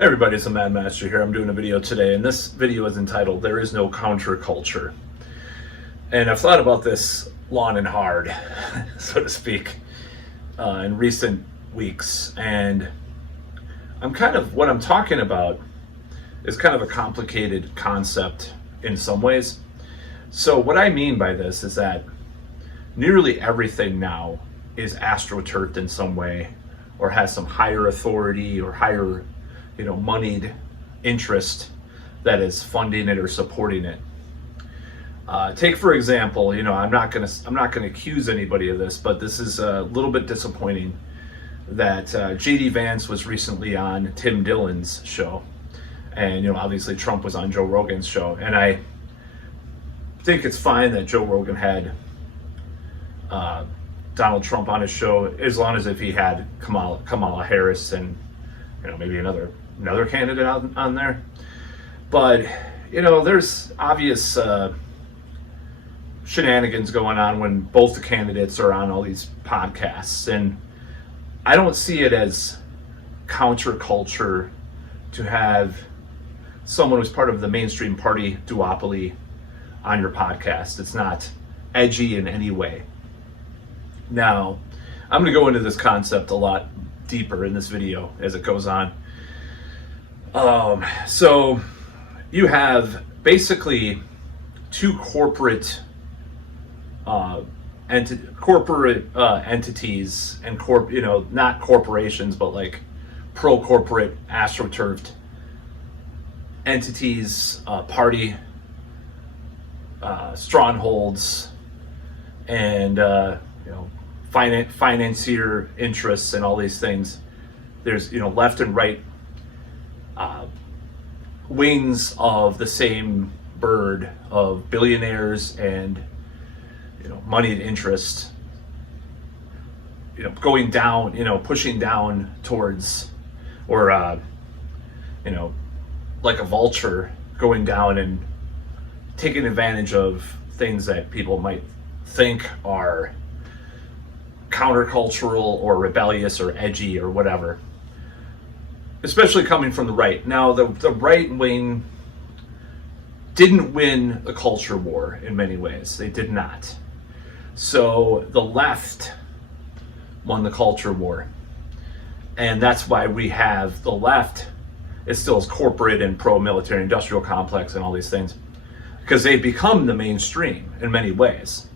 Hey everybody, it's the Mad Master here. I'm doing a video today, and this video is entitled There Is No Counterculture. And I've thought about this long and hard, so to speak, in recent weeks. And what I'm talking about is kind of a complicated concept in some ways. So what I mean by this is that nearly everything now is astroturfed in some way, or has some higher authority or higher moneyed interest that is funding it or supporting it. Take for example, I'm not gonna accuse anybody of this, but this is a little bit disappointing that JD Vance was recently on Tim Dillon's show, and obviously Trump was on Joe Rogan's show, and I think it's fine that Joe Rogan had Donald Trump on his show, as long as if he had Kamala Harris and maybe another candidate on there. But there's obvious shenanigans going on when both the candidates are on all these podcasts, and I don't see it as counterculture to have someone who's part of the mainstream party duopoly on your podcast. It's not edgy in any way. Now, I'm going to go into this concept a lot deeper in this video as it goes on. So you have basically two corporate entities and not corporations, but like pro-corporate astroturfed entities, party strongholds, and financier interests and all these things. There's left and right wings of the same bird of billionaires and moneyed interest, going down, pushing down towards, or like a vulture going down and taking advantage of things that people might think are countercultural or rebellious or edgy or whatever, especially coming from the right. Now, the right wing didn't win the culture war in many ways. They did not. So the left won the culture war. And that's why we have the left is still as corporate and pro-military industrial complex and all these things, because they've become the mainstream in many ways.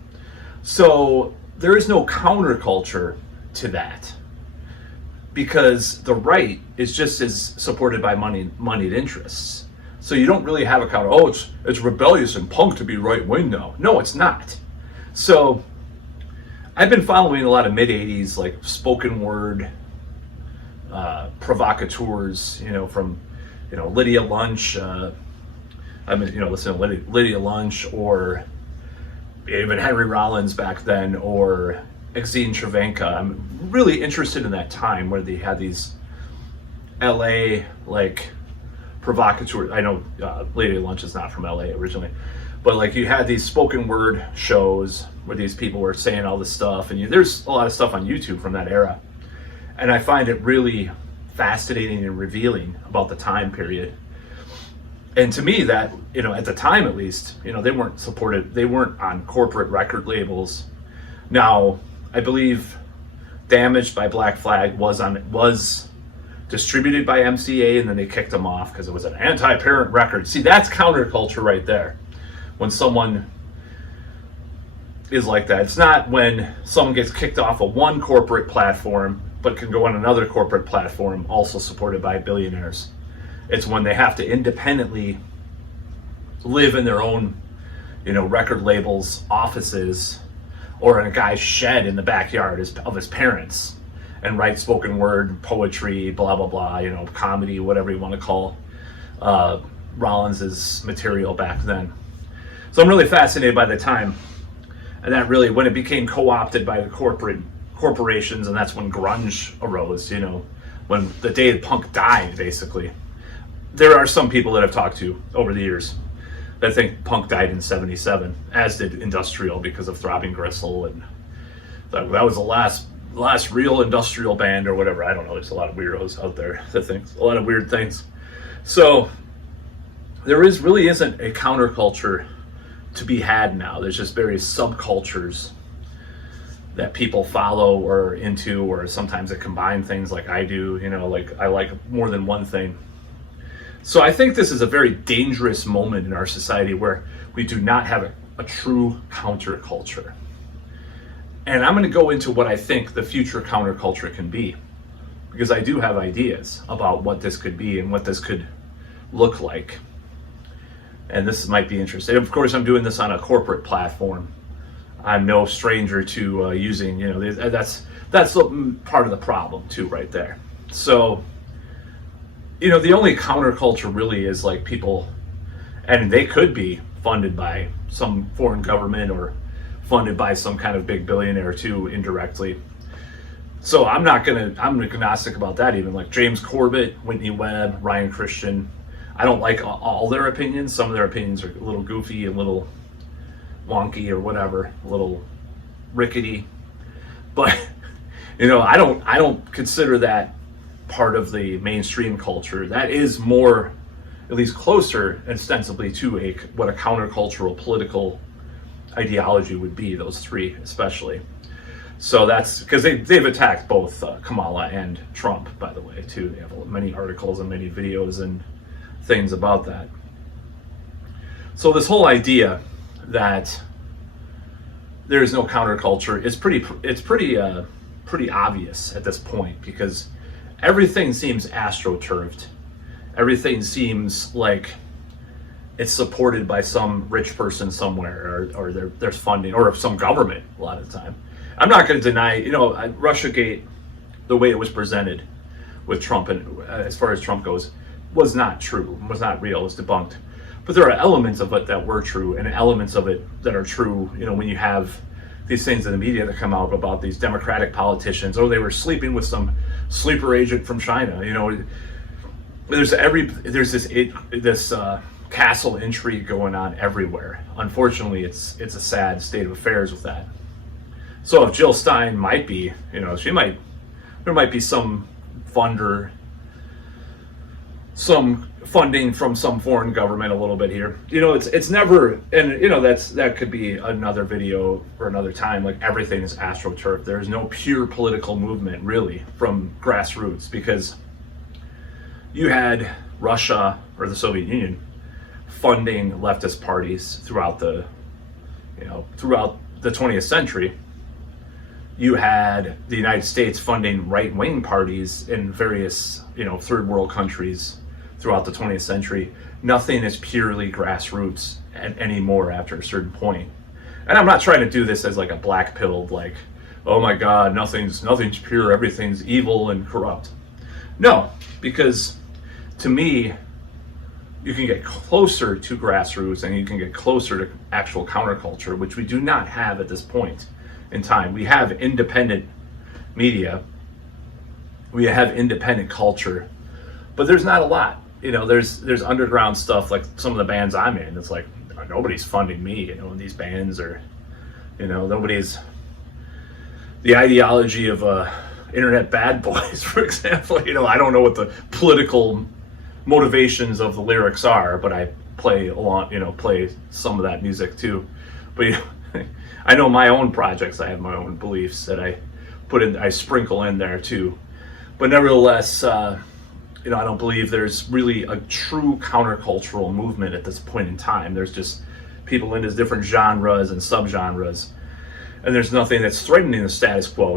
So there is no counterculture to that, because the right is just as supported by moneyed interests. So you don't really have a counter. Oh, it's rebellious and punk to be right wing now. No, it's not. So I've been following a lot of mid-'80s like spoken word provocateurs, from Lydia Lunch. I've been listening to Lydia Lunch, or even Henry Rollins back then, or Exene Cervenka. I'm really interested in that time where they had these LA like provocateurs. I know Lydia Lunch is not from LA originally, but like you had these spoken word shows where these people were saying all this stuff, and there's a lot of stuff on YouTube from that era, and I find it really fascinating and revealing about the time period. And to me, that at the time at least, they weren't supported. They weren't on corporate record labels. Now, I believe Damaged by Black Flag was distributed by MCA, and then they kicked them off because it was an anti-parent record. See, that's counterculture right there. When someone is like that, it's not when someone gets kicked off of one corporate platform but can go on another corporate platform also supported by billionaires. It's when they have to independently live in their own, record labels, offices, or in a guy's shed in the backyard of his parents, and write spoken word, poetry, blah, blah, blah, comedy, whatever you want to call Rollins's material back then. So I'm really fascinated by the time, and that really, when it became co-opted by the corporations, and that's when grunge arose, when the day that punk died, basically. There are some people that I've talked to over the years that think punk died in '77, as did industrial, because of Throbbing Gristle, and that was the last real industrial band or whatever. I don't know. There's a lot of weirdos out there that think a lot of weird things. So there really isn't a counterculture to be had now. There's just various subcultures that people follow or into, or sometimes they combine things like I do, like I like more than one thing. So I think this is a very dangerous moment in our society where we do not have a true counterculture. And I'm going to go into what I think the future counterculture can be, because I do have ideas about what this could be and what this could look like. And this might be interesting. Of course, I'm doing this on a corporate platform. I'm no stranger to using, that's part of the problem too, right there. So, the only counterculture really is like people, and they could be funded by some foreign government or funded by some kind of big billionaire too, indirectly. So I'm agnostic about that even. Like James Corbett, Whitney Webb, Ryan Christian. I don't like all their opinions. Some of their opinions are a little goofy, a little wonky or whatever, a little rickety. But, I don't consider that part of the mainstream culture. That is more, at least closer ostensibly to what a countercultural political ideology would be, those three especially. So that's because they've attacked both Kamala and Trump, by the way, too. They have many articles and many videos and things about that. So this whole idea that there is no counterculture is pretty obvious at this point, because everything seems astroturfed. Everything seems like it's supported by some rich person somewhere, or there's funding, or some government a lot of the time. I'm not going to deny, Russiagate, the way it was presented with Trump, and as far as Trump goes, was not true, was not real, was debunked. But there are elements of it that were true, and elements of it that are true, when you have these things in the media that come out about these Democratic politicians, they were sleeping with some sleeper agent from China. There's this castle intrigue going on everywhere. Unfortunately, it's a sad state of affairs with that. So if Jill Stein might be, there might be some some funding from some foreign government a little bit here. It's never, and that could be another video for another time. Like everything is astroturf. There's no pure political movement really from grassroots, because you had Russia or the Soviet Union funding leftist parties throughout the 20th century. You had the United States funding right-wing parties in various, third world countries throughout the 20th century. Nothing is purely grassroots anymore after a certain point. And I'm not trying to do this as like a black-pilled, like, oh my God, nothing's pure, everything's evil and corrupt. No, because to me, you can get closer to grassroots and you can get closer to actual counterculture, which we do not have at this point in time. We have independent media, we have independent culture, but there's not a lot. There's underground stuff, like some of the bands I'm in. It's like nobody's funding me. These bands are, nobody's. The ideology of internet bad boys, for example. I don't know what the political motivations of the lyrics are, but I play play some of that music too. But I know my own projects. I have my own beliefs that I sprinkle in there too. But nevertheless, I don't believe there's really a true countercultural movement at this point in time. There's just people into different genres and subgenres, and there's nothing that's threatening the status quo.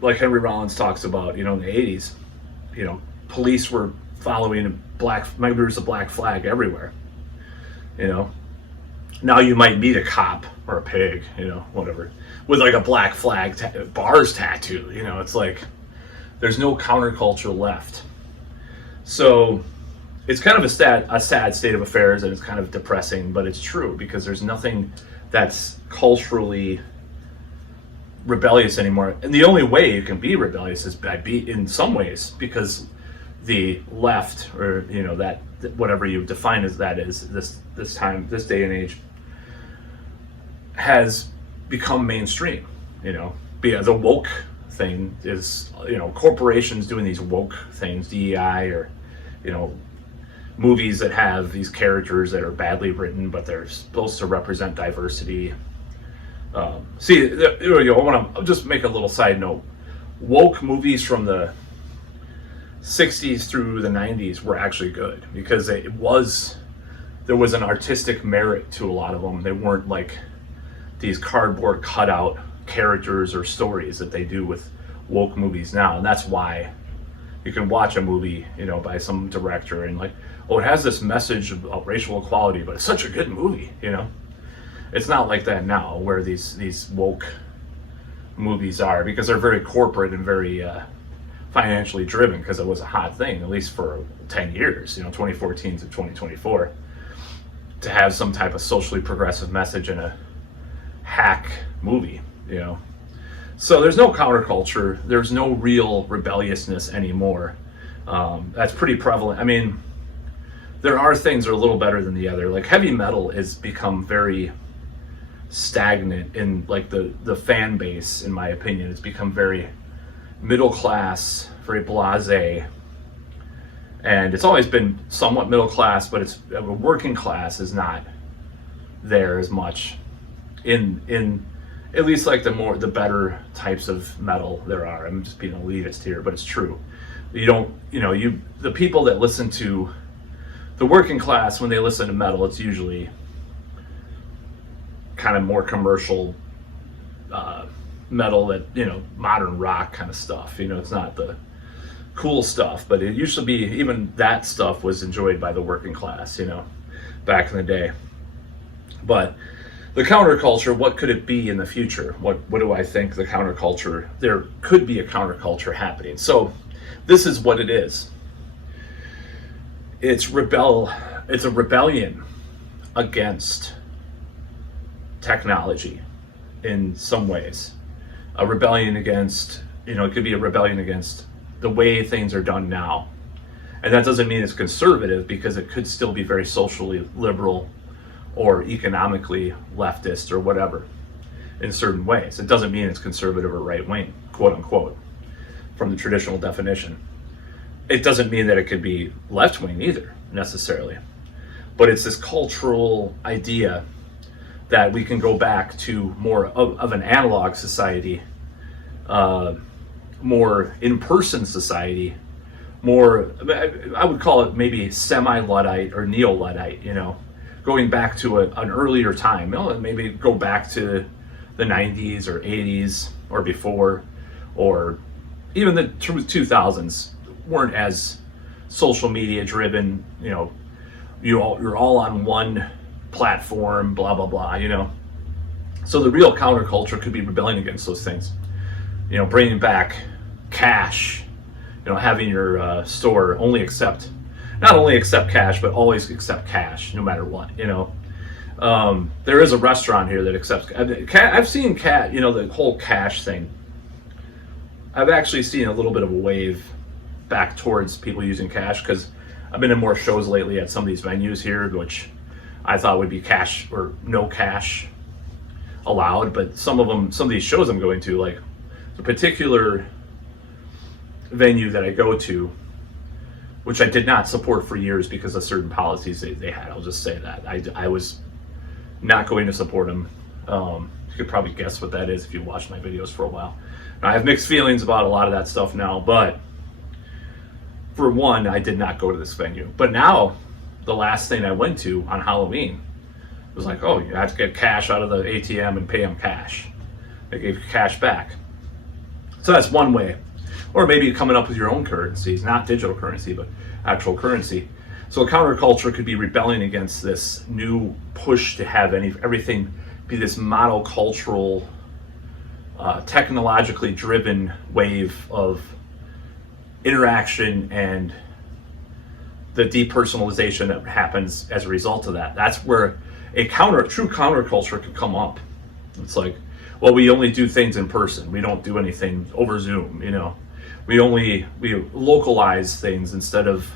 Like Henry Rollins talks about, in the 80s, police were following members of Black Flag everywhere. Now you might meet a cop or a pig, whatever, with like a Black Flag bars tattoo. It's like there's no counterculture left. So it's kind of a sad state of affairs, and it's kind of depressing, but it's true, because there's nothing that's culturally rebellious anymore. And the only way you can be rebellious is in some ways, because the left, or that whatever you define as that is, this time, this day and age, has become mainstream. The woke thing is, corporations doing these woke things, DEI, or movies that have these characters that are badly written, but they're supposed to represent diversity. I want to just make a little side note. Woke movies from the 60s through the 90s were actually good because there was an artistic merit to a lot of them. They weren't like these cardboard cutout characters or stories that they do with woke movies now. And that's why you can watch a movie, by some director and like, oh, it has this message of racial equality, but it's such a good movie, It's not like that now, where these woke movies are, because they're very corporate and very financially driven, because it was a hot thing, at least for 10 years, 2014 to 2024, to have some type of socially progressive message in a hack movie, So there's no counterculture, there's no real rebelliousness anymore. That's pretty prevalent. I mean, there are things that are a little better than the other. Like heavy metal has become very stagnant in like the fan base, in my opinion. It's become very middle class, very blasé, and it's always been somewhat middle class, but it's working class is not there as much in at least like the better types of metal there are. I'm just being elitist here, but it's true. The people that listen to the working class, when they listen to metal, it's usually kind of more commercial metal, that modern rock kind of stuff. It's not the cool stuff, but it used to be. Even that stuff was enjoyed by the working class, back in the day. But the counterculture, what could it be in the future? What do I think the counterculture? There could be a counterculture happening. So this is what it is. It's a rebellion against technology in some ways. A rebellion against, it could be a rebellion against the way things are done now. And that doesn't mean it's conservative, because it could still be very socially liberal or economically leftist or whatever in certain ways. It doesn't mean it's conservative or right wing, quote unquote, from the traditional definition. It doesn't mean that it could be left wing either, necessarily. But it's this cultural idea that we can go back to more of an analog society, more in-person society, more, I would call it maybe semi-Luddite or neo-Luddite, going back to an earlier time. Maybe go back to the 90s or 80s or before, or even the 2000s weren't as social media driven. You're all on one platform, blah blah blah. So the real counterculture could be rebelling against those things. Bringing back cash. Having your store not only accept cash, but always accept cash, no matter what. There is a restaurant here that accepts. I've seen the whole cash thing. I've actually seen a little bit of a wave back towards people using cash, because I've been in more shows lately at some of these venues here, which I thought would be cash or no cash allowed. But some of these shows I'm going to, like the particular venue that I go to, which I did not support for years because of certain policies they had. I'll just say that. I was not going to support them. You could probably guess what that is if you watched my videos for a while. Now, I have mixed feelings about a lot of that stuff now, but for one, I did not go to this venue. But now, the last thing I went to on Halloween was like, oh, you have to get cash out of the ATM and pay them cash. They gave you cash back. So that's one way. Or maybe coming up with your own currencies, not digital currency, but actual currency. So a counterculture could be rebelling against this new push to have everything be this monocultural, technologically driven wave of interaction and the depersonalization that happens as a result of that. That's where a true counterculture could come up. It's like, well, we only do things in person. We don't do anything over Zoom, We localize things instead of,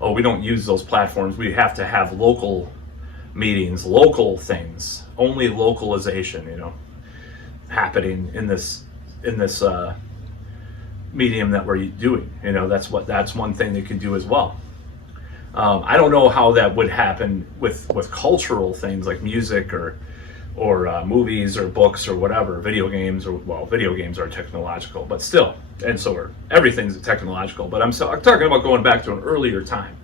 we don't use those platforms. We have to have local meetings, local things, only localization, happening in this medium that we're doing. That's one thing they can do as well. I don't know how that would happen with cultural things like music or movies or books or whatever, video games, or well, video games are technological, but still, and so are everything's technological. But I'm talking about going back to an earlier time,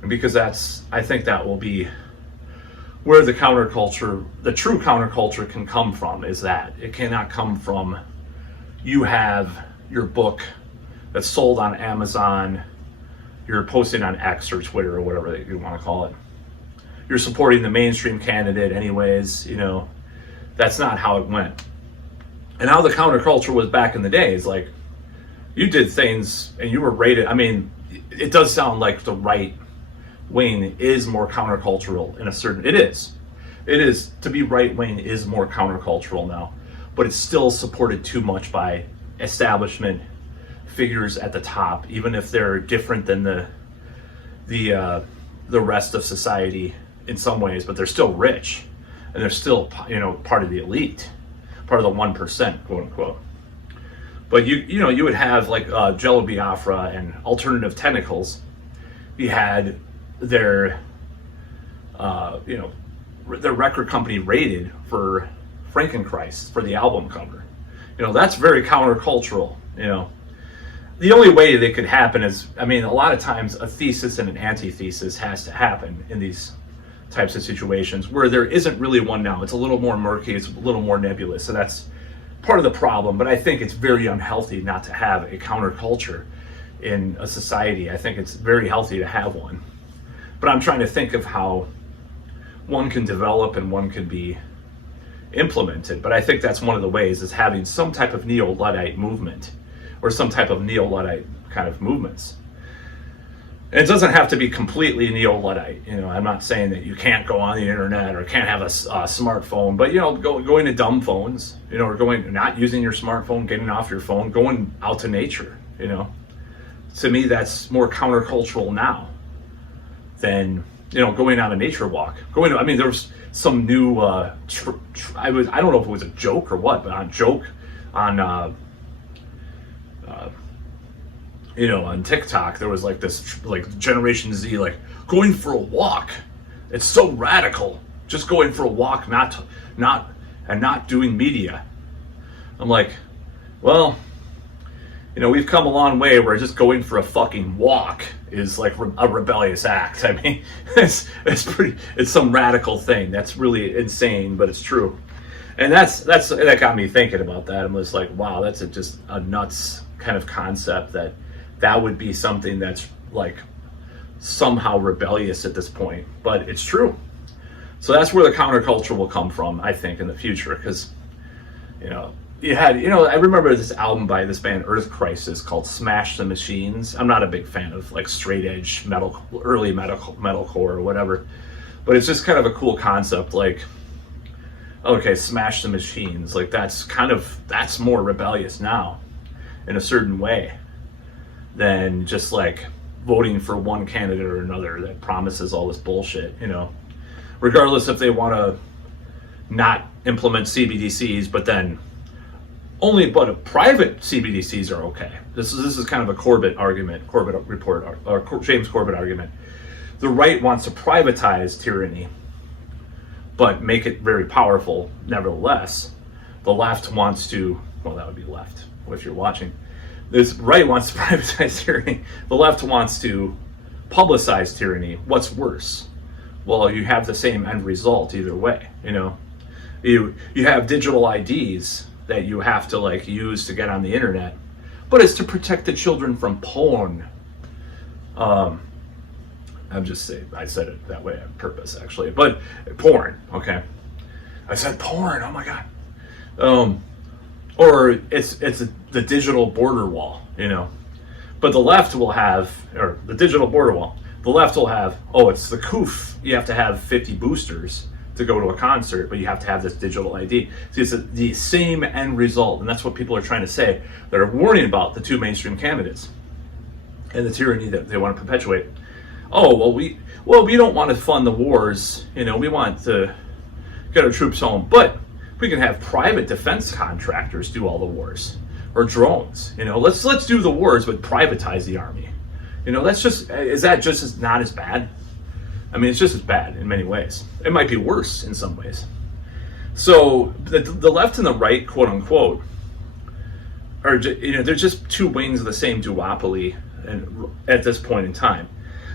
and because I think that will be where the counterculture, the true counterculture, can come from. Is that it cannot come from you have your book that's sold on Amazon, you're posting on X or Twitter or whatever you want to call it. You're supporting the mainstream candidate anyways, that's not how it went. And how the counterculture was back in the day is like, you did things and you were rated. I mean, it does sound like the right wing is more countercultural in a certain, it is. To be right wing is more countercultural now, but it's still supported too much by establishment figures at the top, even if they're different than the rest of society in some ways, but they're still rich, and they're still, part of the elite, part of the 1%, quote unquote. But you would have like Jello Biafra and Alternative Tentacles. You had their record company raided for Frankenchrist for the album cover. That's very countercultural. The only way that could happen is, a lot of times a thesis and an antithesis has to happen in these types of situations where there isn't really one now. It's a little more murky, it's a little more nebulous. So that's part of the problem, but I think it's very unhealthy not to have a counterculture in a society. I think it's very healthy to have one. But I'm trying to think of how one can develop and one can be implemented. But I think that's one of the ways, is having some type of neo-Luddite movement or some type of neo-Luddite kind of movements. And it doesn't have to be completely neo-Luddite. I'm not saying that you can't go on the internet or can't have a smartphone, but going to dumb phones, or not using your smartphone, getting off your phone, going out to nature. To me, that's more countercultural now than going on a nature walk. There was some new I don't know if it was a joke or what, but on TikTok, there was like this, like Generation Z, like going for a walk. It's so radical, just going for a walk, not doing media. I'm like, well, we've come a long way where just going for a fucking walk is like a rebellious act. It's some radical thing. That's really insane, but it's true. And that got me thinking about that. I'm just like, wow, that's just a nuts kind of concept that would be something that's like somehow rebellious at this point, but it's true. So that's where the counterculture will come from, I think, in the future, because I remember this album by this band Earth Crisis called Smash the Machines. I'm not a big fan of like straight edge metal, early metalcore or whatever, but it's just kind of a cool concept. Like, okay, Smash the Machines, like that's more rebellious now in a certain way than just like voting for one candidate or another that promises all this bullshit, regardless if they want to not implement CBDCs, but then private CBDCs are okay. This is kind of a James Corbett argument. The right wants to privatize tyranny, but make it very powerful nevertheless. The left wants to, well, that would be left if you're watching. This right wants to privatize tyranny. The left wants to publicize tyranny. What's worse? Well, you have the same end result either way. You have digital IDs that you have to like use to get on the internet, but it's to protect the children from porn. I'm just saying, I said it that way on purpose actually, but porn, okay. I said porn, oh my God. Or it's the digital border wall, but the left will have, or the digital border wall, the left will have, it's the COOF, you have to have 50 boosters to go to a concert, but you have to have this digital ID. See, it's the same end result, and that's what people are trying to say. They're warning about the two mainstream candidates and the tyranny that they want to perpetuate. We don't want to fund the wars. We want to get our troops home, but we can have private defense contractors do all the wars, or drones. Let's do the wars, but privatize the army. is that just as not as bad? I mean, it's just as bad in many ways. It might be worse in some ways. So the left and the right, quote unquote, are they're just two wings of the same duopoly, and at this point in time.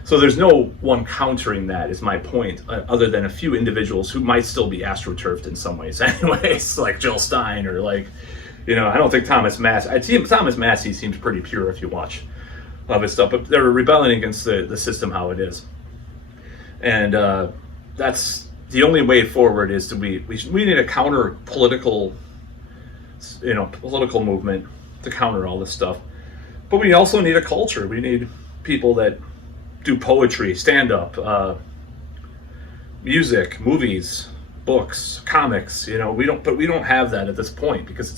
So there's no one countering that, is my point, other than a few individuals who might still be astroturfed in some ways anyways, like Jill Stein, or like, I don't think Thomas Massey seems pretty pure if you watch of his stuff, but they're rebelling against the system how it is. And that's the only way forward, is we need a counter political movement to counter all this stuff. But we also need a culture. We need people that do poetry, stand-up, music, movies, books, comics. We don't have that at this point, because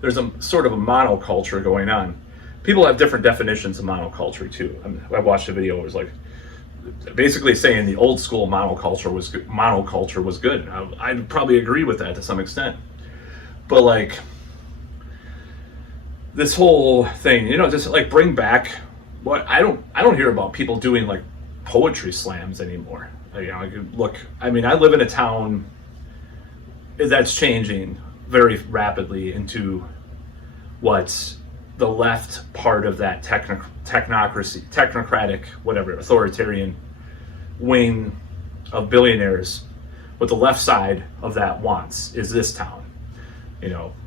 there's a sort of a monoculture going on. People have different definitions of monoculture too. I watched a video. It was like basically saying the old school monoculture was good. I'd probably agree with that to some extent. But like this whole thing, just like bring back what I don't hear about people doing like poetry slams anymore. I live in a town that's changing very rapidly into what the left part of that technocratic, whatever, authoritarian wing of billionaires, what the left side of that wants is this town.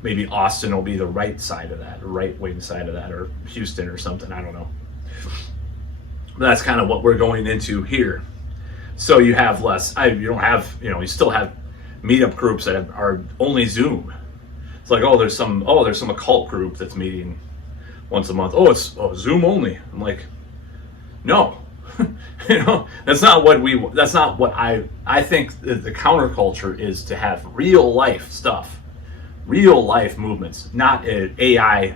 Maybe Austin will be the right side of that, or right wing side of that, or Houston or something, I don't know. But that's kind of what we're going into here. So you have less, you still have meetup groups that are only Zoom. It's like, there's some occult group that's meeting once a month. It's Zoom only. I'm like, no, that's not what I think the counterculture is, to have real life stuff, real life movements, not an AI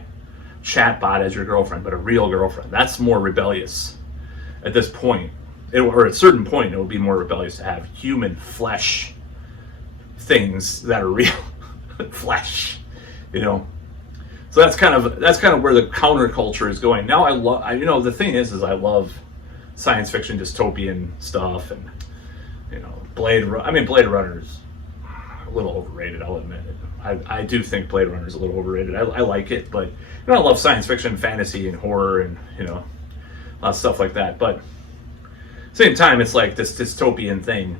chatbot as your girlfriend, but a real girlfriend. That's more rebellious at this point. Or at a certain point, it would be more rebellious to have human flesh things that are real flesh, So that's kind of where the counterculture is going. Now the thing is I love science fiction dystopian stuff, and Blade Runner is a little overrated, I'll admit it. I do think Blade Runner is a little overrated. I like it, but I love science fiction, fantasy, and horror, and a lot of stuff like that. But at the same time, it's like this dystopian thing,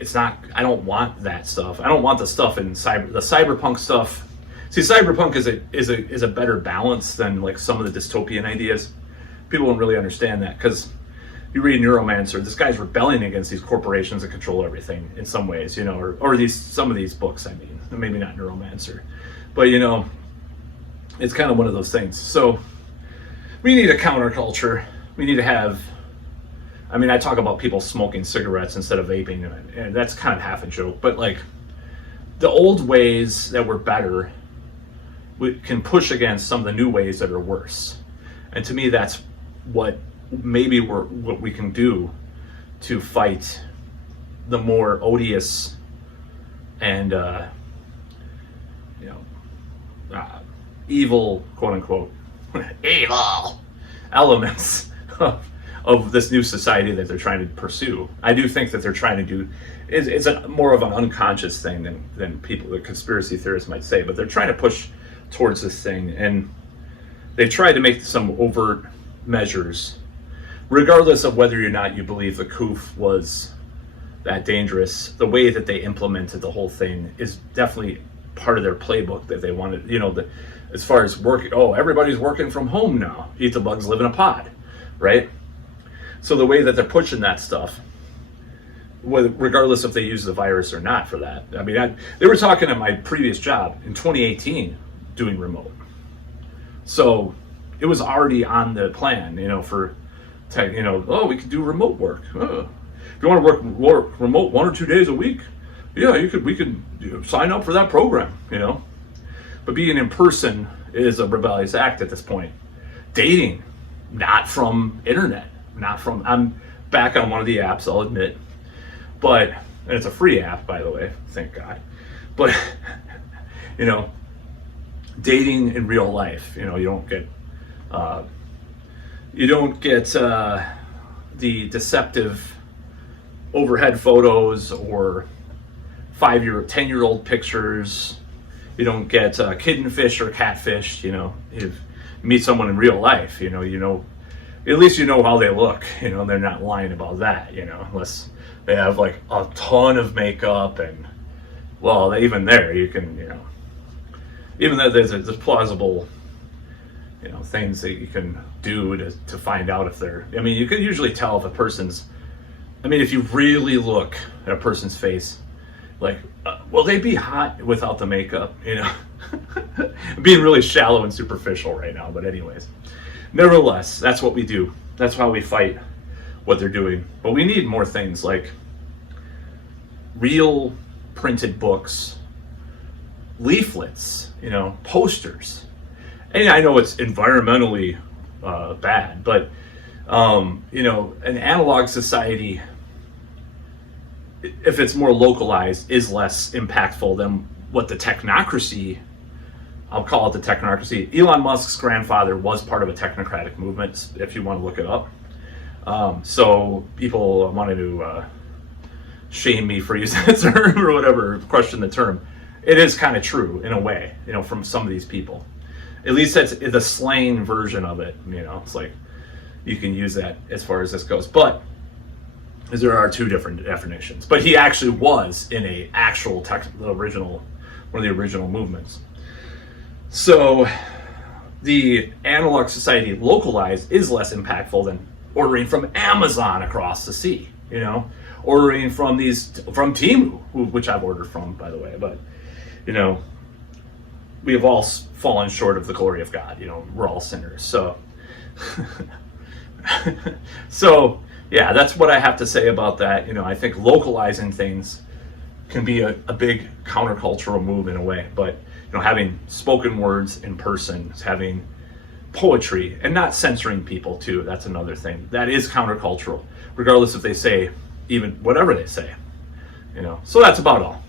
it's not, I don't want that stuff. I don't want the stuff in the cyberpunk stuff. See, cyberpunk is a better balance than like some of the dystopian ideas. People don't really understand that, because you read Neuromancer, this guy's rebelling against these corporations that control everything in some ways, or some of these books, maybe not Neuromancer, but it's kind of one of those things. So we need a counterculture. We need to have, I talk about people smoking cigarettes instead of vaping, and that's kind of half a joke, but like the old ways that were better, we can push against some of the new ways that are worse. And to me, that's what we can do to fight the more odious and evil, quote unquote, evil elements of this new society that they're trying to pursue. I do think that they're trying to do it's more of an unconscious thing than people, the conspiracy theorists might say, but they're trying to push towards this thing, and they've tried to make some overt measures, regardless of whether or not you believe the coup was that dangerous. The way that they implemented the whole thing is definitely part of their playbook that they wanted, as far as working, everybody's working from home now, eat the bugs, live in a pod, right? So the way that they're pushing that stuff, regardless if they use the virus or not for that. They were talking at my previous job in 2018 doing remote. So it was already on the plan, for tech, we could do remote work. If you want to work remote 1 or 2 days a week, yeah, we could sign up for that program, But being in person is a rebellious act at this point. Dating, not from internet, I'm back on one of the apps, I'll admit, and it's a free app, by the way, thank God. But, dating in real life, you don't get You don't get the deceptive overhead photos or 5-year, 10-year-old pictures. You don't get kitten fish or catfish. You meet someone in real life, at least you know how they look. They're not lying about that. Unless they have like a ton of makeup and, well, even there you can, even though there's plausible, things that you can do to find out if they're. You can usually tell if a person's. If you really look at a person's face, like, will they be hot without the makeup? I'm being really shallow and superficial right now, but anyways, nevertheless, that's what we do. That's how we fight what they're doing. But we need more things like real printed books, leaflets, posters. And I know it's environmentally bad, but an analog society, if it's more localized, is less impactful than what the technocracy, I'll call it the technocracy. Elon Musk's grandfather was part of a technocratic movement, if you want to look it up. So people wanted to shame me for using that term or whatever, question the term. It is kind of true in a way, from some of these people. At least that's the slang version of it. It's like you can use that as far as this goes. But there are two different definitions. But he actually was in a actual one of the original movements. So the analog society localized is less impactful than ordering from Amazon across the sea, ordering from Temu, which I've ordered from, by the way. But, we have all fallen short of the glory of God. We're all sinners. So yeah, that's what I have to say about that. I think localizing things can be a big countercultural move in a way, but having spoken words in person, having poetry, and not censoring people too, that's another thing. That is countercultural, regardless if they say even whatever they say. So that's about all.